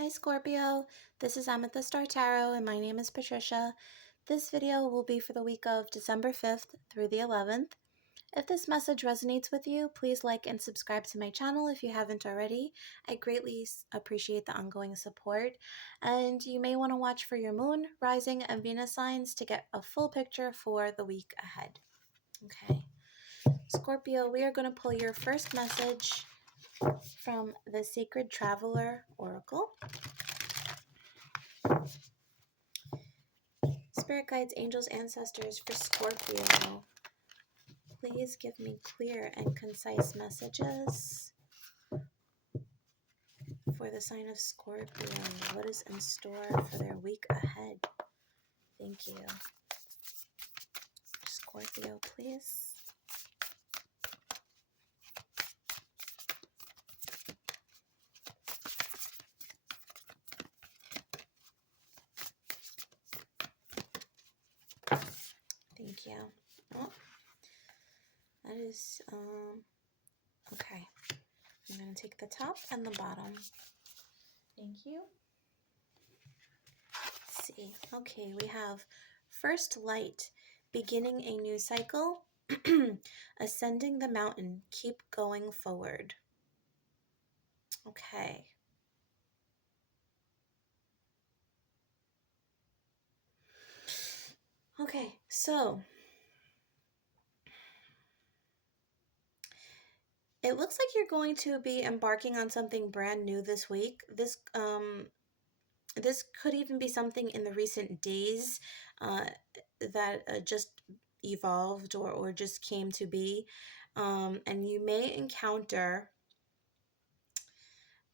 Hi Scorpio, this is Amethyst Star Tarot and my name is Patricia. This video will be for the week of December 5th through the 11th. If this message resonates with you, please like and subscribe to my channel if you haven't already. I greatly appreciate the ongoing support. And you may want to watch for your moon, rising, and Venus signs to get a full picture for the week ahead. Okay, Scorpio, we are going to pull your first message from the Sacred Traveler Oracle. Spirit guides, angels, ancestors for Scorpio, please give me clear and concise messages for the sign of Scorpio. What is in store for their week ahead? Thank you. Scorpio, please. Thank you. Oh, that is, okay. I'm going to take the top and the bottom. Thank you. Let's see. Okay, we have first light, beginning a new cycle, ascending the mountain, keep going forward. Okay. Okay, so it looks like you're going to be embarking on something brand new this week. This could even be something in the recent days that just evolved or just came to be. And you may encounter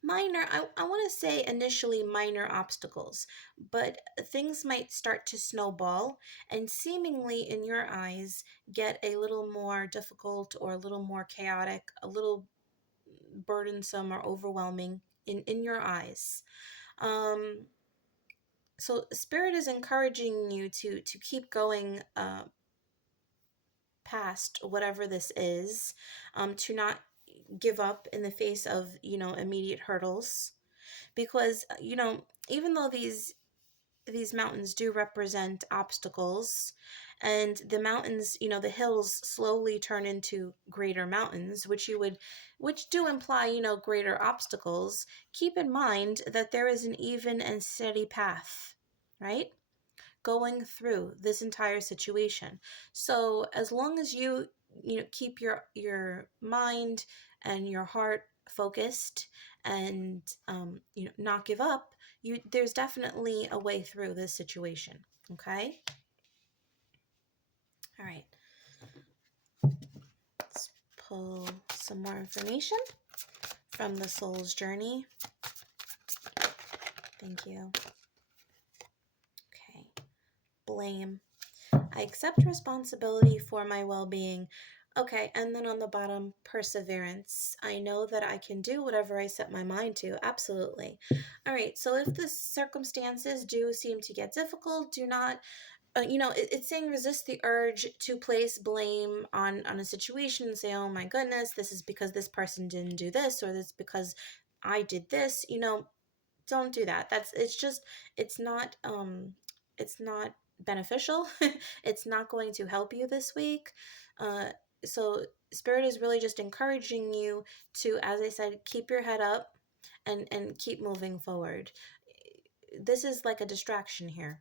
minor, I want to say initially minor obstacles, but things might start to snowball and seemingly in your eyes get a little more difficult or a little more chaotic, a little burdensome or overwhelming in your eyes. So Spirit is encouraging you to keep going past whatever this is, to not give up in the face of, immediate hurdles. Because, even though these mountains do represent obstacles, and the mountains, the hills slowly turn into greater mountains, which do imply, greater obstacles. Keep in mind that there is an even and steady path, right, going through this entire situation. So as long as you keep your mind and your heart focused and not give up, there's definitely a way through this situation. Okay. All right, let's pull some more information from the soul's journey. Thank you. Okay. Blame. I accept responsibility for my well-being. Okay, and then on the bottom, perseverance. I know that I can do whatever I set my mind to. Absolutely. All right, so if the circumstances do seem to get difficult, do not, it's saying resist the urge to place blame on a situation and say, oh my goodness, this is because this person didn't do this, or this because I did this. Don't do that. It's not, it's not beneficial. It's not going to help you this week. So Spirit is really just encouraging you to, as I said, keep your head up and keep moving forward. This is like a distraction here.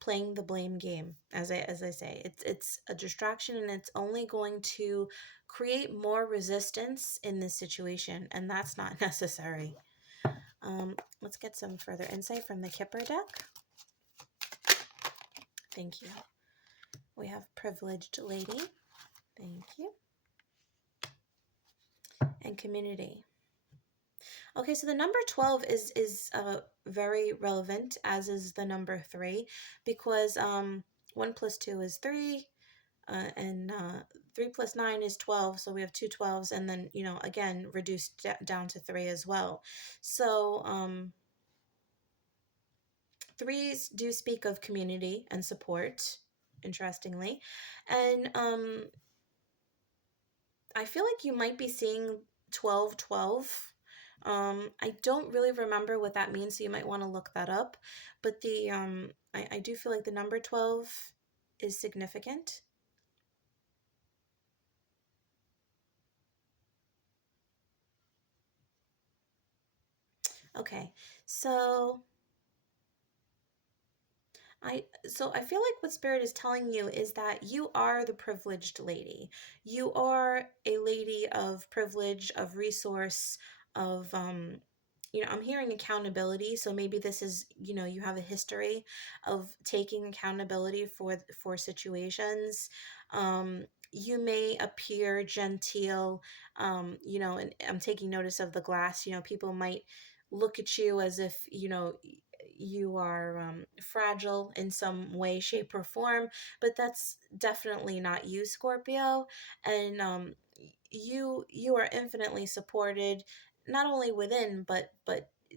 Playing the blame game, as I say, it's a distraction, and it's only going to create more resistance in this situation, and that's not necessary. Let's get some further insight from the Kipper deck. Thank you. We have Privileged Lady. Thank you. And Community. Okay, so the number 12 is very relevant, as is the number 3, because 1 plus 2 is 3, and 3 plus 9 is 12, so we have 2 12s, and then, again, reduced down to 3 as well. So, threes do speak of community and support, interestingly. And I feel like you might be seeing 12-12 I don't really remember what that means, so you might want to look that up. But I do feel like the number 12 is significant. Okay, so I feel like what spirit is telling you is that you are the privileged lady. You are a lady of privilege, of resource, of I'm hearing accountability, so maybe this is, you have a history of taking accountability for situations. You may appear genteel, and I'm taking notice of the glass. People might look at you as if, you are fragile in some way, shape, or form, but that's definitely not you, Scorpio. And you are infinitely supported, not only within, but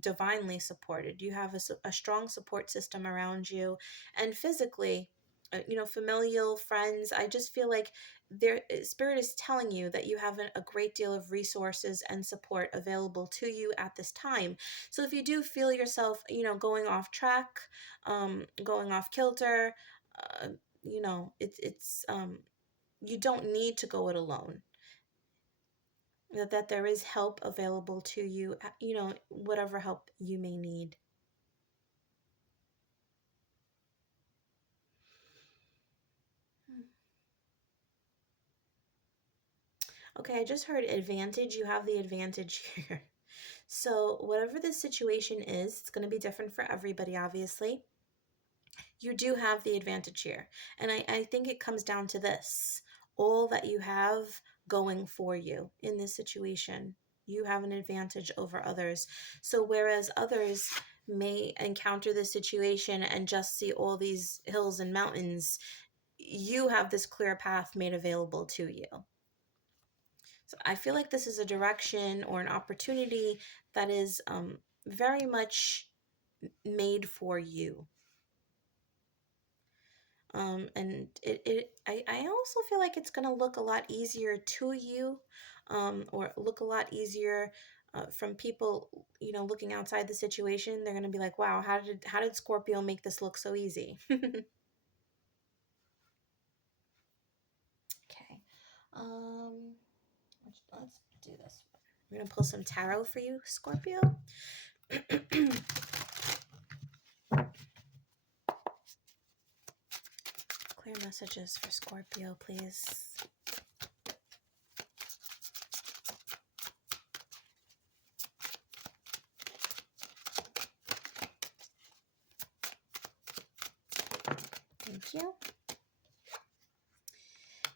divinely supported. You have a strong support system around you, and physically. Familial friends. I just feel like their spirit is telling you that you have a great deal of resources and support available to you at this time. So if you do feel yourself, going off track, going off kilter, uh, you don't need to go it alone. That there is help available to you, whatever help you may need. Okay, I just heard advantage. You have the advantage here. So, whatever the situation is, it's going to be different for everybody, obviously. You do have the advantage here. And I think it comes down to this: all that you have going for you in this situation, you have an advantage over others. So, whereas others may encounter this situation and just see all these hills and mountains, you have this clear path made available to you. So, I feel like this is a direction or an opportunity that is very much made for you. And I also feel like it's going to look a lot easier to you, or look a lot easier from people, looking outside the situation. They're going to be like, wow, how did Scorpio make this look so easy? Okay. Um, let's do this one. I'm going to pull some tarot for you, Scorpio. Clear messages for Scorpio, please. Thank you.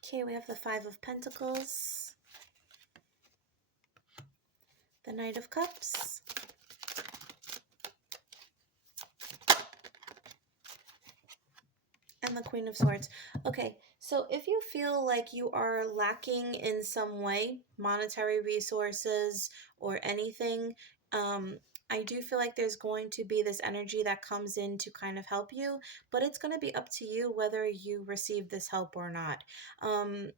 Okay, we have the Five of Pentacles, the Knight of Cups, and the Queen of Swords. Okay, so if you feel like you are lacking in some way, monetary resources or anything, um, I do feel like there's going to be this energy that comes in to kind of help you, but it's going to be up to you whether you receive this help or not. Um,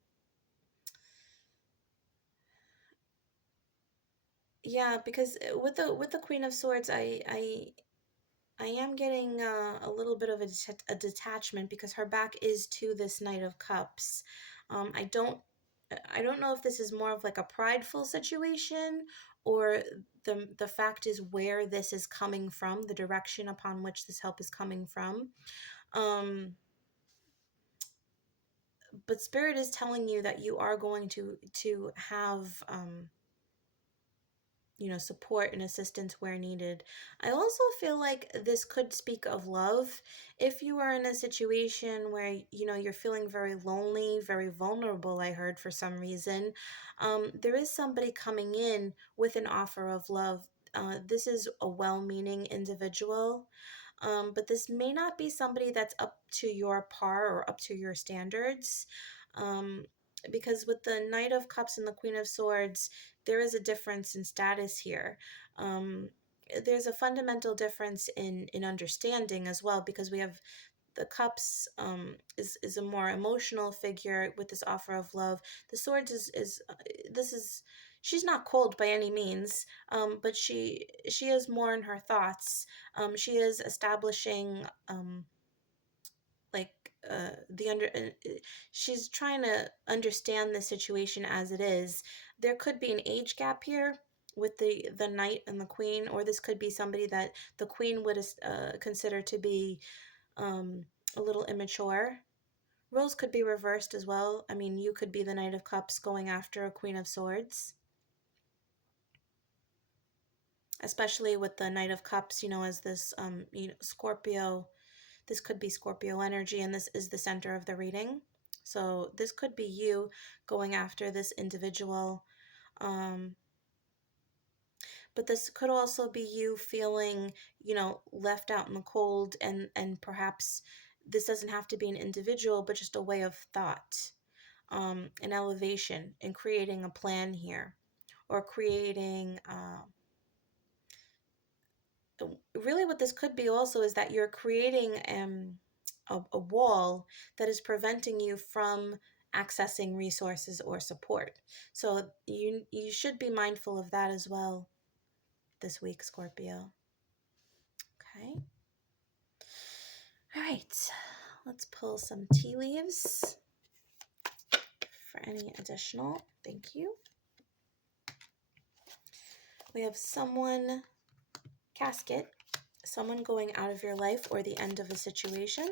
yeah, because with the Queen of Swords, I am getting a little bit of a detachment because her back is to this Knight of Cups. I don't know if this is more of like a prideful situation, or the fact is where this is coming from, the direction upon which this help is coming from. Um, but Spirit is telling you that you are going to have support and assistance where needed. I also feel like this could speak of love. If you are in a situation where, you're feeling very lonely, very vulnerable, I heard for some reason, there is somebody coming in with an offer of love. This is a well meaning individual. But this may not be somebody that's up to your par or up to your standards. Um, because with the Knight of Cups and the Queen of Swords, there is a difference in status here. Um, there's a fundamental difference in understanding as well, because we have the cups, is a more emotional figure with this offer of love. The swords is this is she's not cold by any means, but she is more in her thoughts. She is establishing like the under she's trying to understand the situation as it is. There could be an age gap here with the knight and the queen, or this could be somebody that the queen would consider to be a little immature. Roles could be reversed as well. I mean, you could be the Knight of Cups going after a Queen of Swords, especially with the Knight of Cups, as this, Scorpio. This could be Scorpio energy, and this is the center of the reading. So this could be you going after this individual. Um, but this could also be you feeling, left out in the cold, and perhaps this doesn't have to be an individual, but just a way of thought. An elevation and creating a plan here, or creating really what this could be also is that you're creating a wall that is preventing you from accessing resources or support. So you should be mindful of that as well this week, Scorpio. Okay. All right. Let's pull some tea leaves for any additional. Thank you. We have someone, casket, someone going out of your life or the end of a situation.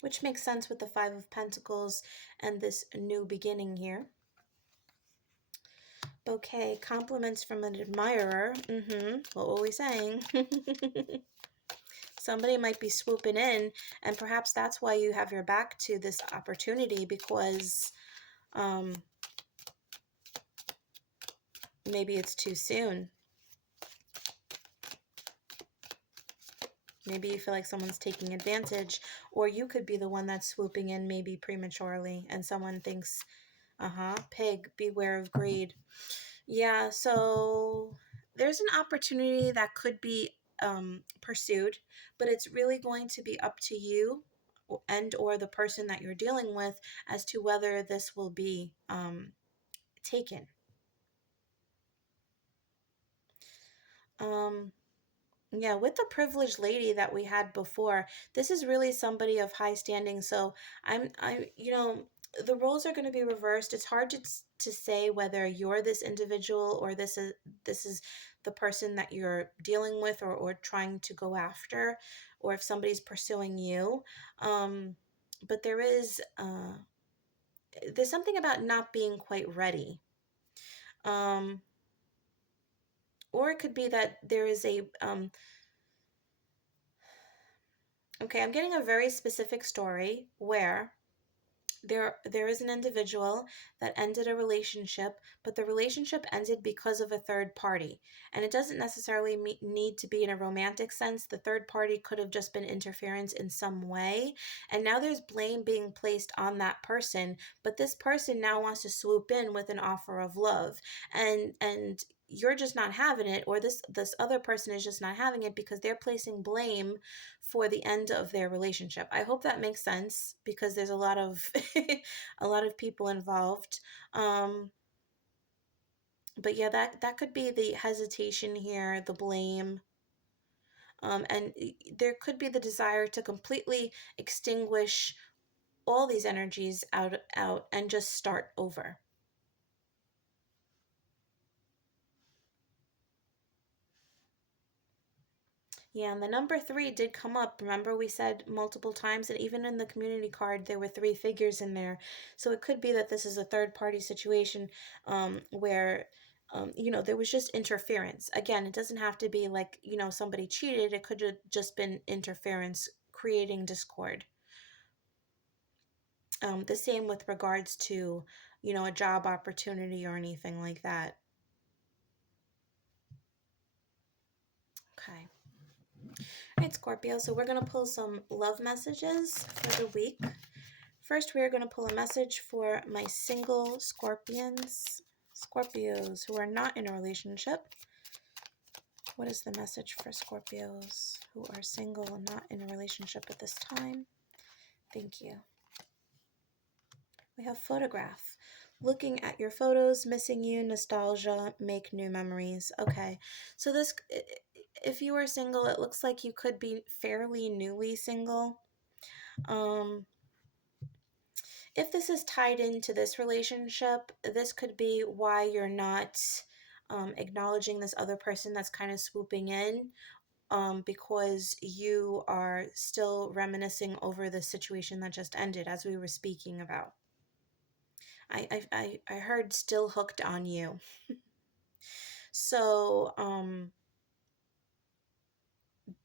Which makes sense with the Five of Pentacles and this new beginning here. Bouquet, compliments from an admirer. What were we saying? Somebody might be swooping in, and perhaps that's why you have your back to this opportunity, because maybe it's too soon. Maybe you feel like someone's taking advantage, or you could be the one that's swooping in maybe prematurely, and someone thinks, pig, beware of greed. Yeah, so there's an opportunity that could be pursued, but it's really going to be up to you and or the person that you're dealing with as to whether this will be taken. Yeah, with the privileged lady that we had before, this is really somebody of high standing. So the roles are going to be reversed. It's hard to say whether you're this individual or this is the person that you're dealing with or trying to go after, or if somebody's pursuing you. But there's something about not being quite ready. Or it could be that there is a okay, I'm getting a very specific story where there is an individual that ended a relationship, but the relationship ended because of a third party. And it doesn't necessarily need to be in a romantic sense. The third party could have just been interference in some way. And now there's blame being placed on that person, but this person now wants to swoop in with an offer of love. And you're just not having it, or this other person is just not having it because they're placing blame for the end of their relationship. I hope that makes sense, because there's a lot of a lot of people involved. But yeah, that could be the hesitation here, the blame. And there could be the desire to completely extinguish all these energies out and just start over. Yeah, and the number 3 did come up. Remember, we said multiple times, and even in the community card, there were 3 figures in there. So it could be that this is a third-party situation where, there was just interference. Again, it doesn't have to be like, somebody cheated. It could have just been interference creating discord. The same with regards to, a job opportunity or anything like that. Okay. All right, Scorpio, so we're going to pull some love messages for the week. First, we are going to pull a message for my single Scorpions, Scorpios who are not in a relationship. What is the message for Scorpios who are single and not in a relationship at this time? Thank you. We have photograph. Looking at your photos, missing you, nostalgia, make new memories. Okay, so this, if you are single, it looks like you could be fairly newly single. Um, if this is tied into this relationship, this could be why you're not acknowledging this other person that's kind of swooping in, because you are still reminiscing over the situation that just ended, as we were speaking about. I heard still hooked on you. So,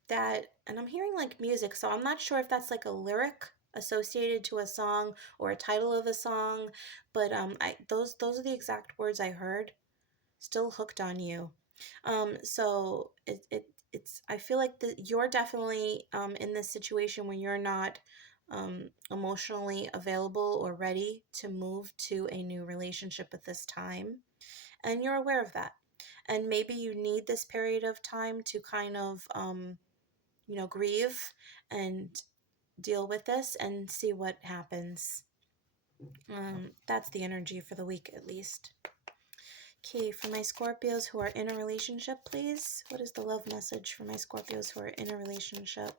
that, and I'm hearing like music, so I'm not sure if that's like a lyric associated to a song or a title of a song, but those are the exact words I heard. Still hooked on you. So it's, I feel like that you're definitely in this situation when you're not emotionally available or ready to move to a new relationship at this time, and you're aware of that. And maybe you need this period of time to kind of grieve and deal with this and see what happens. That's the energy for the week, at least. Okay, for my Scorpios who are in a relationship, please. What is the love message for my Scorpios who are in a relationship?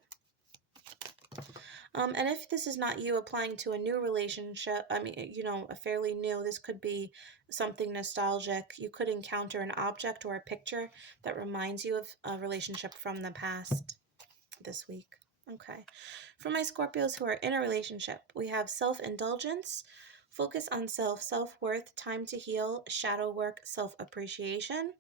And if this is not you applying to a new relationship, I mean, a fairly new, this could be something nostalgic. You could encounter an object or a picture that reminds you of a relationship from the past this week. Okay. For my Scorpios who are in a relationship, we have self-indulgence, focus on self-worth, time to heal, shadow work, self-appreciation,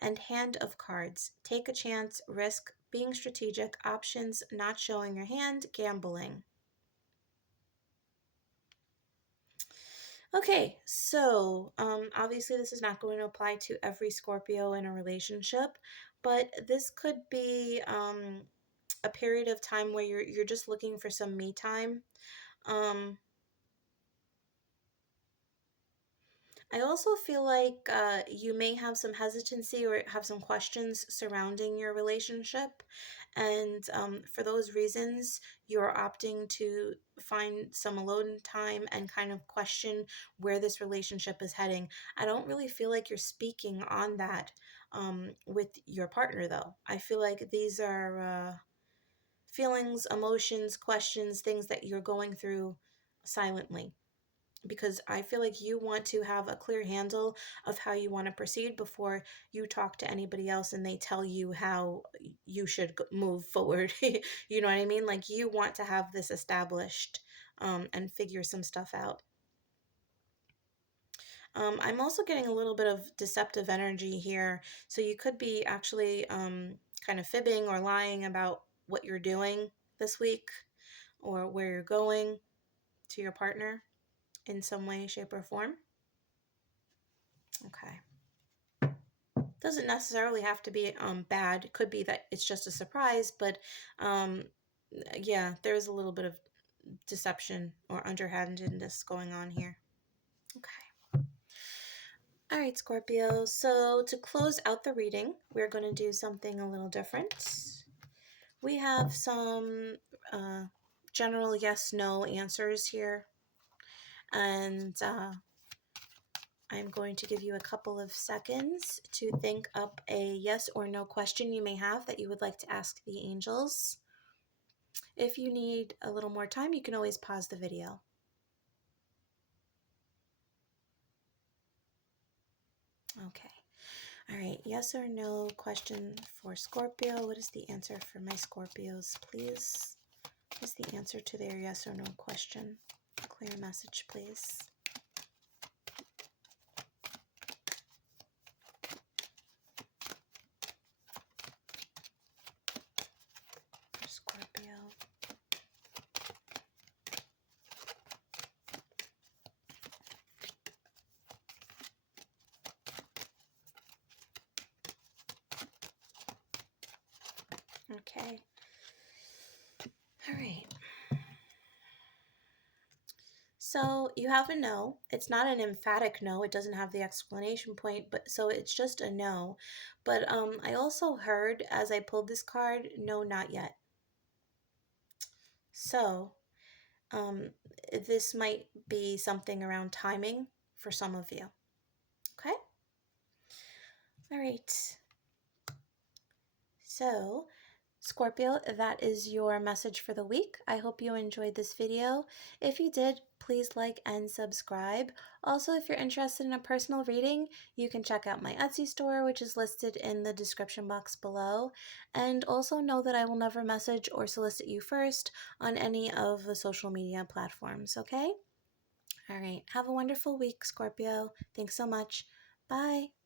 and hand of cards. Take a chance, risk, being strategic, options, not showing your hand, gambling. Okay, so obviously this is not going to apply to every Scorpio in a relationship, but this could be a period of time where you're just looking for some me time. Um, I also feel like you may have some hesitancy or have some questions surrounding your relationship. And for those reasons, you're opting to find some alone time and kind of question where this relationship is heading. I don't really feel like you're speaking on that with your partner, though. I feel like these are feelings, emotions, questions, things that you're going through silently, because I feel like you want to have a clear handle of how you want to proceed before you talk to anybody else and they tell you how you should move forward. You know what I mean? Like, you want to have this established and figure some stuff out. I'm also getting a little bit of deceptive energy here. So you could be actually kind of fibbing or lying about what you're doing this week or where you're going to your partner in some way, shape, or form. Okay. Doesn't necessarily have to be bad. It could be that it's just a surprise, but um, yeah, there's a little bit of deception or underhandedness going on here. Okay. All right, Scorpio. So to close out the reading, we're going to do something a little different. We have some general yes/no answers here, and I'm going to give you a couple of seconds to think up a yes or no question you may have that you would like to ask the angels. If you need a little more time, you can always pause the video. Okay. All right. Yes or no question for Scorpio. What is the answer for my Scorpios, please? What is the answer to their yes or no question? A clear message, please. For Scorpio. Okay. All right. So you have a no. It's not an emphatic no. It doesn't have the exclamation point, but so it's just a no. But I also heard as I pulled this card, no, not yet. So Um, this might be something around timing for some of you. Okay? All right. So, Scorpio, that is your message for the week. I hope you enjoyed this video. If you did, please like and subscribe. Also, if you're interested in a personal reading, you can check out my Etsy store, which is listed in the description box below. And also know that I will never message or solicit you first on any of the social media platforms, okay? All right. Have a wonderful week, Scorpio. Thanks so much. Bye.